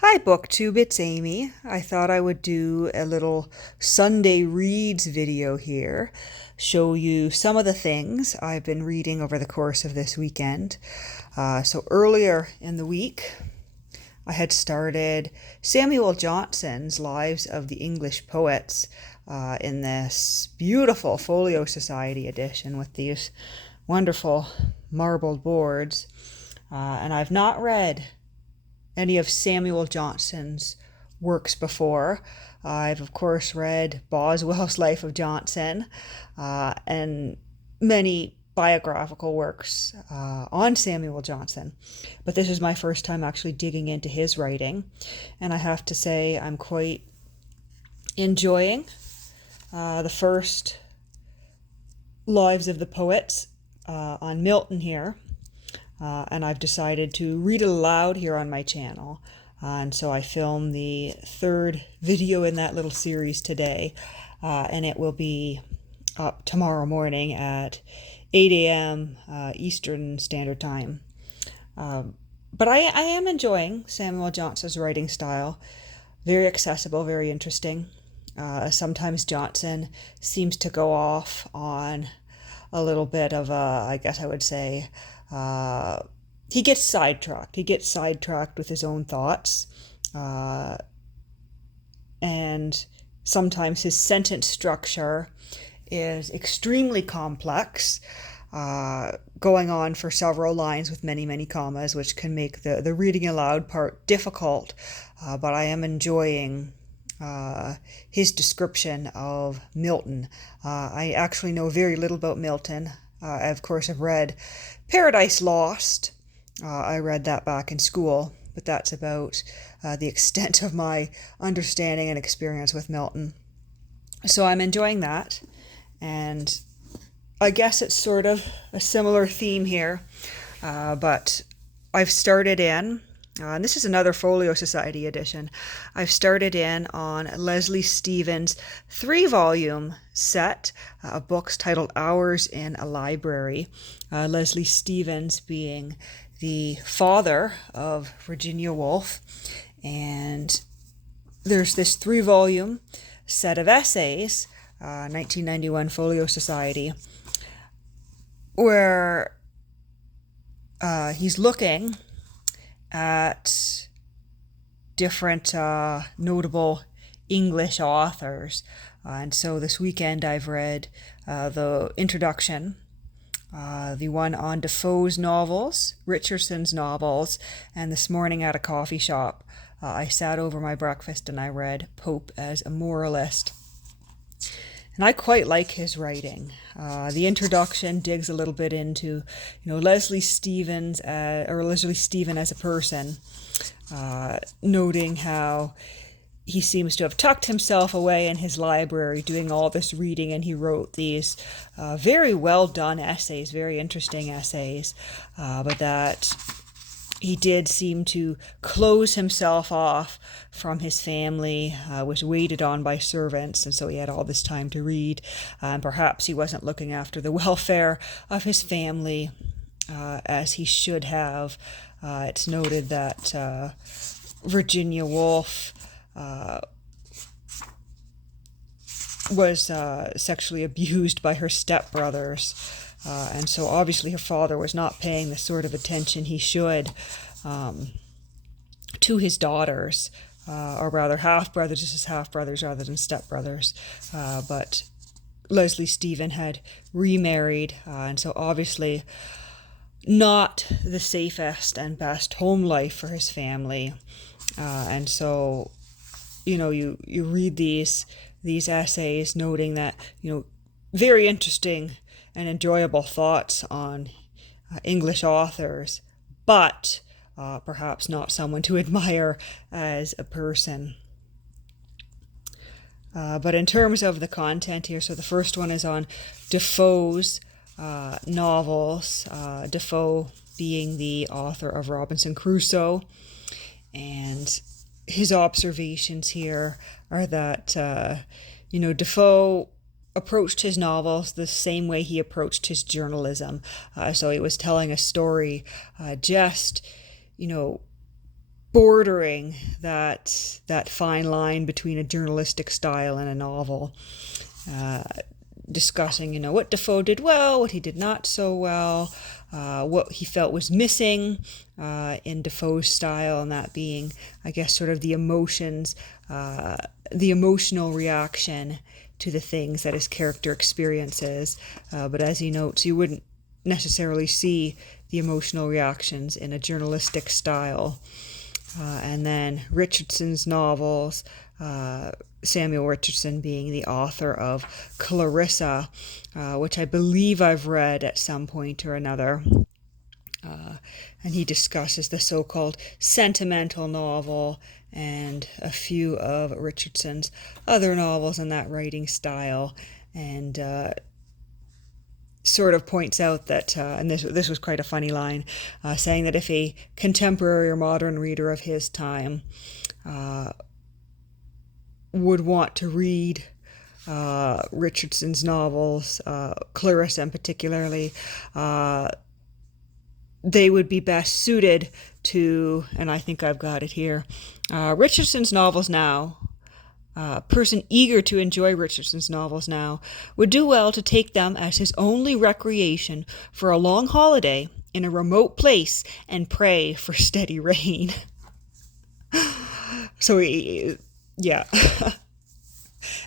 Hi, BookTube, it's Amy. I thought I would do a little Sunday Reads video here, show you some of the things I've been reading over the course of this weekend. So earlier in the week, I had started Samuel Johnson's Lives of the English Poets in this beautiful Folio Society edition with these wonderful marbled boards. And I've not read any of Samuel Johnson's works before. I've, of course, read Boswell's Life of Johnson and many biographical works on Samuel Johnson. But this is my first time actually digging into his writing. And I have to say I'm quite enjoying the first Lives of the Poets on Milton here. And I've decided to read it aloud here on my channel. And so I filmed the third video in that little series today. And it will be up tomorrow morning at 8 a.m. Eastern Standard Time. But I am enjoying Samuel Johnson's writing style. Very accessible, very interesting. Sometimes Johnson seems to go off on a little bit of a, I guess I would say, he gets sidetracked. He gets sidetracked with his own thoughts. And sometimes his sentence structure is extremely complex, going on for several lines with many, many commas, which can make the reading aloud part difficult. But I am enjoying his description of Milton. I actually know very little about Milton. I, of course, have read Paradise Lost. I read that back in school, but that's about the extent of my understanding and experience with Milton. So I'm enjoying that, and I guess it's sort of a similar theme here, but I've started in, and this is another Folio Society edition, I've started in on Leslie Stephen's 3-volume set of books titled Hours in a Library. Leslie Stevens being the father of Virginia Woolf. And there's this 3-volume set of essays, 1991 Folio Society, where he's looking at different notable English authors. And so this weekend I've read the introduction, the one on Defoe's novels, Richardson's novels, and this morning at a coffee shop, I sat over my breakfast and I read Pope as a Moralist. And I quite like his writing. The introduction digs a little bit into, Leslie Stephen as a person, noting how he seems to have tucked himself away in his library doing all this reading, and he wrote these very well done essays, very interesting essays, but that he did seem to close himself off from his family, was waited on by servants, and so he had all this time to read, and perhaps he wasn't looking after the welfare of his family as he should have. It's noted that Virginia Woolf was sexually abused by her stepbrothers. And so obviously her father was not paying the sort of attention he should to his daughters, or rather half-brothers as half-brothers rather than stepbrothers. But Leslie Stephen had remarried, and so obviously not the safest and best home life for his family. And so, you read these essays noting that, very interesting and enjoyable thoughts on English authors, but perhaps not someone to admire as a person. But in terms of the content here, so the first one is on Defoe's novels, Defoe being the author of Robinson Crusoe, and his observations here are that, Defoe approached his novels the same way he approached his journalism. So he was telling a story just, bordering that fine line between a journalistic style and a novel, discussing, what Defoe did well, what he did not so well, what he felt was missing in Defoe's style, and that being, I guess, sort of the emotions, the emotional reaction to the things that his character experiences. But as he notes, you wouldn't necessarily see the emotional reactions in a journalistic style. And then Richardson's novels, Samuel Richardson being the author of Clarissa, which I believe I've read at some point or another. And he discusses the so-called sentimental novel and a few of Richardson's other novels in that writing style, and sort of points out that, and this was quite a funny line, saying that if a contemporary or modern reader of his time would want to read Richardson's novels, Clarissa in particularly, they would be best suited to, and I think I've got it here, Richardson's novels now. A person eager to enjoy Richardson's novels now would do well to take them as his only recreation for a long holiday in a remote place and pray for steady rain. So, yeah.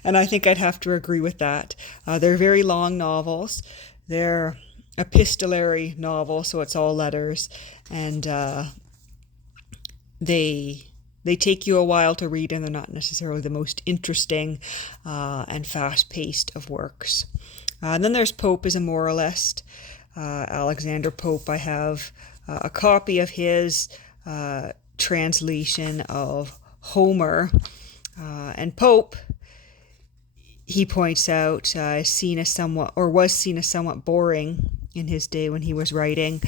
And I think I'd have to agree with that. They're very long novels. They're epistolary novels, so it's all letters. And they take you a while to read, and they're not necessarily the most interesting and fast-paced of works. And then there's Pope as a moralist. Alexander Pope, I have a copy of his translation of Homer. And Pope, he points out, was seen as somewhat boring in his day when he was writing.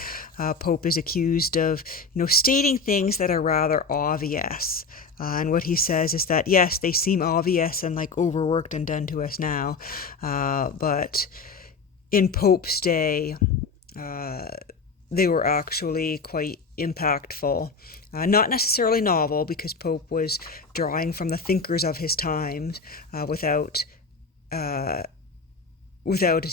Pope is accused of, stating things that are rather obvious. And what he says is that, yes, they seem obvious and like overworked and done to us now. But in Pope's day, they were actually quite impactful. Not necessarily novel, because Pope was drawing from the thinkers of his times without, as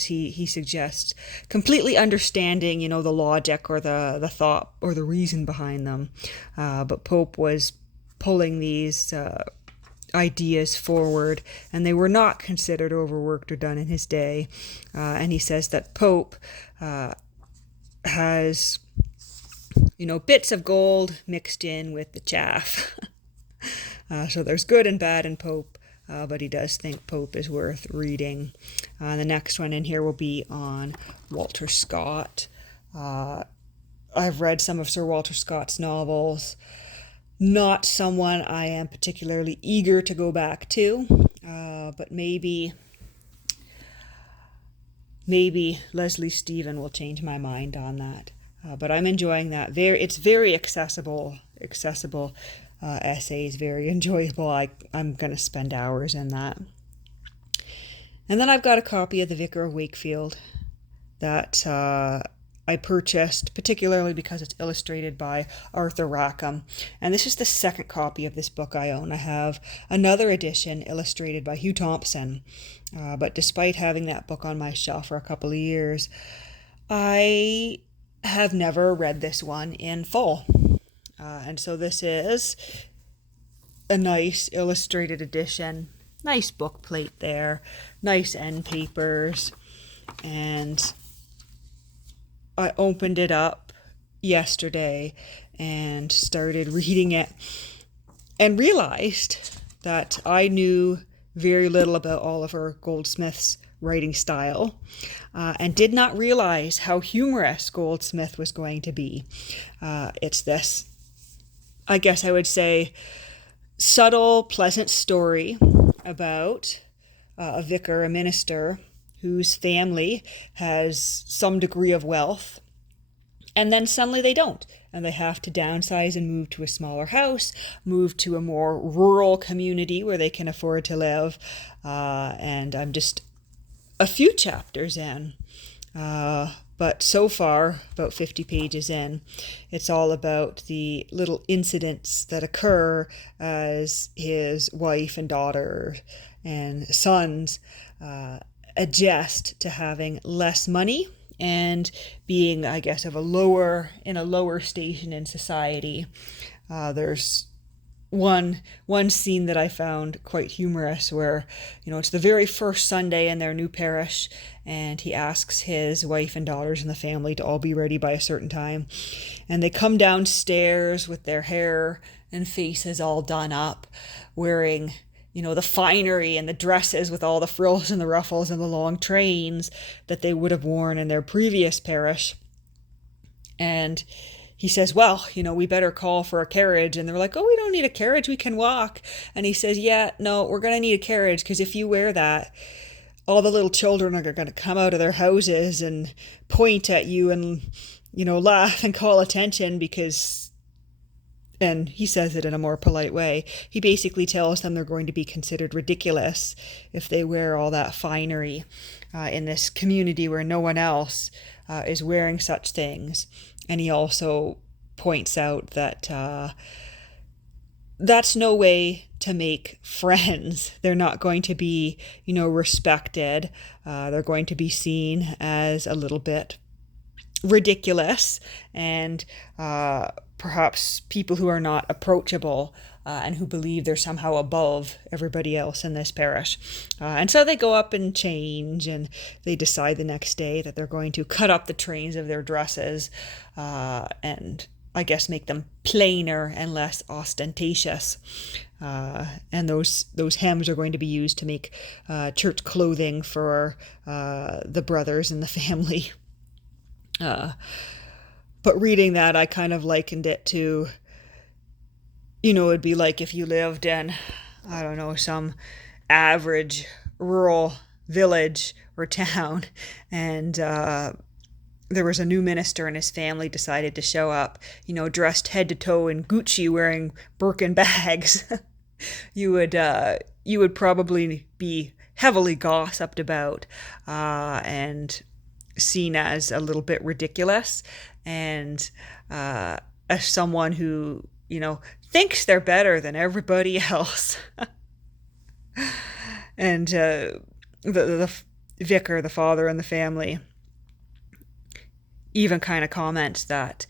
he suggests, completely understanding, the logic or the thought or the reason behind them. But Pope was pulling these ideas forward, and they were not considered overworked or done in his day. And he says that Pope has, bits of gold mixed in with the chaff. So there's good and bad in Pope. But he does think Pope is worth reading. The next one in here will be on Walter Scott. I've read some of Sir Walter Scott's novels. Not someone I am particularly eager to go back to, but maybe Leslie Stephen will change my mind on that. But I'm enjoying that. It's very accessible essays, very enjoyable. I'm going to spend hours in that. And then I've got a copy of The Vicar of Wakefield that I purchased, particularly because it's illustrated by Arthur Rackham. And this is the second copy of this book I own. I have another edition illustrated by Hugh Thompson. But despite having that book on my shelf for a couple of years, I have never read this one in full. And so this is a nice illustrated edition, nice book plate there, nice end papers, and I opened it up yesterday and started reading it and realized that I knew very little about Oliver Goldsmith's writing style, and did not realize how humorous Goldsmith was going to be. It's this, I guess I would say, subtle, pleasant story about a vicar, a minister, whose family has some degree of wealth, and then suddenly they don't, and they have to downsize and move to a smaller house, move to a more rural community where they can afford to live, and I'm just a few chapters in, But so far, about 50 pages in, it's all about the little incidents that occur as his wife and daughter and sons adjust to having less money and being, I guess, in a lower station in society. There's one scene that I found quite humorous where, it's the very first Sunday in their new parish, and he asks his wife and daughters and the family to all be ready by a certain time. And they come downstairs with their hair and faces all done up, wearing, the finery and the dresses with all the frills and the ruffles and the long trains that they would have worn in their previous parish. And he says, well, we better call for a carriage. And they're like, oh, we don't need a carriage. We can walk. And he says, yeah, no, we're going to need a carriage, because if you wear that, all the little children are going to come out of their houses and point at you and, laugh and call attention because, and he says it in a more polite way, he basically tells them they're going to be considered ridiculous if they wear all that finery in this community where no one else is wearing such things. And he also points out that that's no way to make friends. They're not going to be, respected. They're going to be seen as a little bit ridiculous and perhaps people who are not approachable and who believe they're somehow above everybody else in this parish. And so they go up and change, and they decide the next day that they're going to cut up the trains of their dresses and I guess make them plainer and less ostentatious. And those hems are going to be used to make church clothing for the brothers in the family. But reading that, I kind of likened it to, it'd be like if you lived in, I don't know, some average rural village or town, and there was a new minister and his family decided to show up, dressed head to toe in Gucci, wearing Birkin bags. You would probably be heavily gossiped about and seen as a little bit ridiculous, and as someone who, thinks they're better than everybody else. And the vicar, the father in the family, even kind of comments that,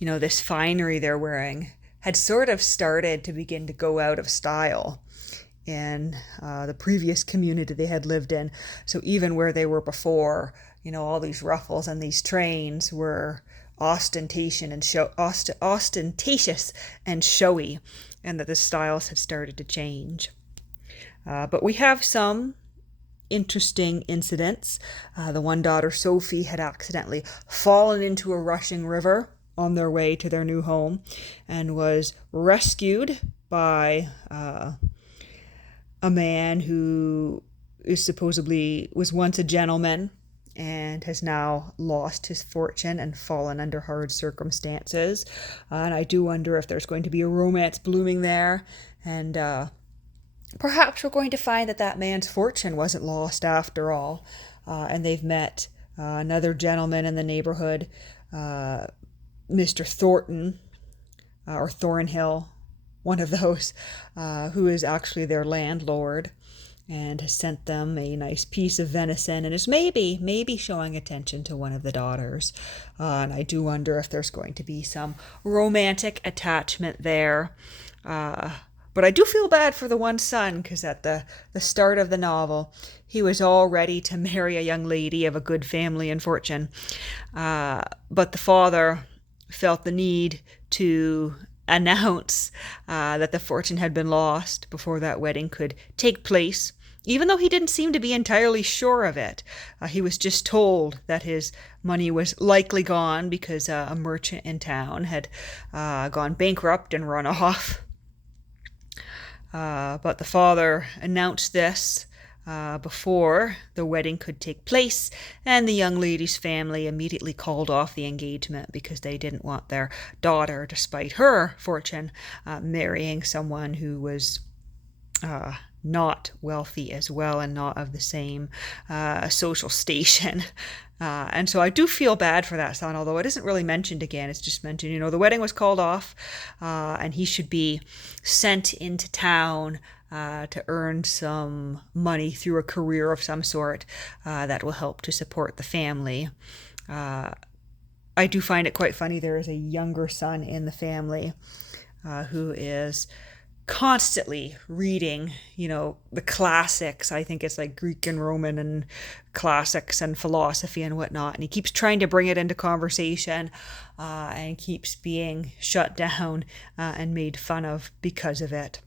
this finery they're wearing had sort of started to begin to go out of style in the previous community they had lived in. So even where they were before, all these ruffles and these trains were ostentatious and showy, and that the styles had started to change. But we have some interesting incidents. The one daughter, Sophie, had accidentally fallen into a rushing river on their way to their new home and was rescued by a man who was once a gentleman and has now lost his fortune and fallen under hard circumstances. And I do wonder if there's going to be a romance blooming there, and perhaps we're going to find that man's fortune wasn't lost after all, and they've met another gentleman in the neighborhood, Mr. Thornton, or Thornhill, one of those, who is actually their landlord, and has sent them a nice piece of venison and is maybe showing attention to one of the daughters. And I do wonder if there's going to be some romantic attachment there. But I do feel bad for the one son, because at the start of the novel, he was all ready to marry a young lady of a good family and fortune. But the father felt the need to announce that the fortune had been lost before that wedding could take place, even though he didn't seem to be entirely sure of it. He was just told that his money was likely gone because a merchant in town had gone bankrupt and run off. But the father announced this before the wedding could take place, and the young lady's family immediately called off the engagement because they didn't want their daughter, despite her fortune, marrying someone who was not wealthy as well and not of the same social station. And so I do feel bad for that son, although it isn't really mentioned again. It's just mentioned, the wedding was called off and he should be sent into town to earn some money through a career of some sort that will help to support the family. I do find it quite funny. There is a younger son in the family who is constantly reading, the classics. I think it's like Greek and Roman and classics and philosophy and whatnot. And he keeps trying to bring it into conversation and keeps being shut down and made fun of because of it.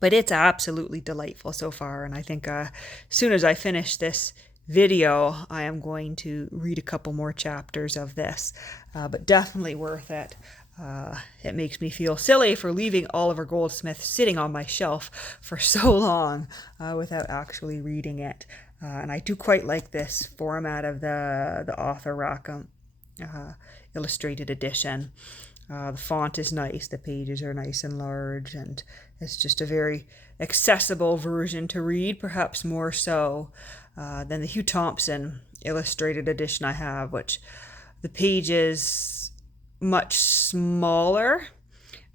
But it's absolutely delightful so far. And I think as soon as I finish this video, I am going to read a couple more chapters of this, but definitely worth it. It makes me feel silly for leaving Oliver Goldsmith sitting on my shelf for so long without actually reading it. And I do quite like this format of the Author Rackham illustrated edition. The font is nice, the pages are nice and large, and it's just a very accessible version to read, perhaps more so than the Hugh Thompson illustrated edition I have, which the pages much smaller,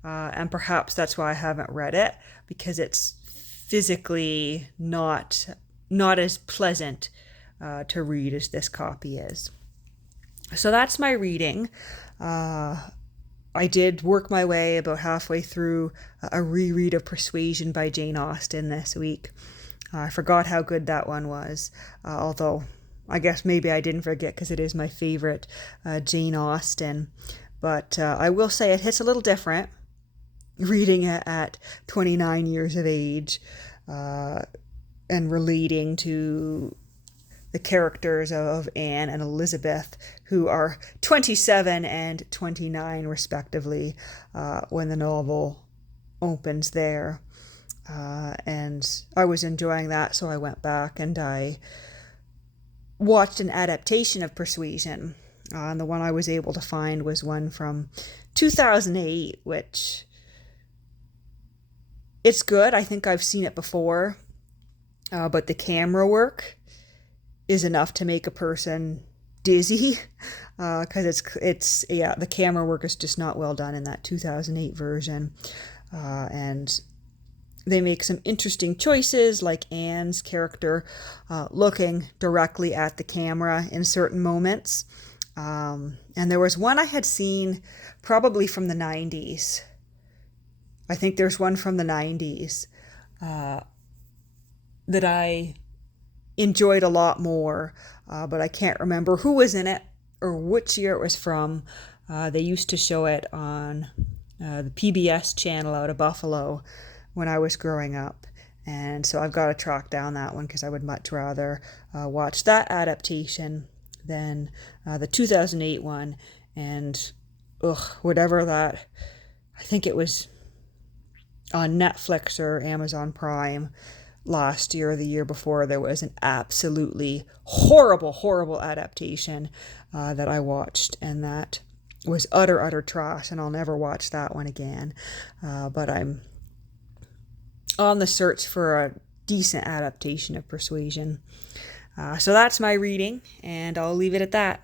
and perhaps that's why I haven't read it, because it's physically not as pleasant to read as this copy is. So that's my reading. I did work my way about halfway through a reread of Persuasion by Jane Austen this week. I forgot how good that one was, although I guess maybe I didn't forget because it is my favorite Jane Austen. But I will say it hits a little different reading it at 29 years of age and relating to the characters of Anne and Elizabeth, who are 27 and 29 respectively when the novel opens there. And I was enjoying that, so I went back and I watched an adaptation of Persuasion. And the one I was able to find was one from 2008, which it's good. I think I've seen it before, but the camera work is enough to make a person dizzy because the camera work is just not well done in that 2008 version. And they make some interesting choices, like Anne's character looking directly at the camera in certain moments. And there was one I had seen probably from the 90s. I think there's one from the 90s that I enjoyed a lot more, but I can't remember who was in it or which year it was from. They used to show it on the PBS channel out of Buffalo when I was growing up. And so I've got to track down that one because I would much rather watch that adaptation than the 2008 one. And whatever that, I think it was on Netflix or Amazon Prime last year or the year before, there was an absolutely horrible adaptation that I watched, and that was utter trash, and I'll never watch that one again. But I'm on the search for a decent adaptation of Persuasion. So that's my reading, and I'll leave it at that.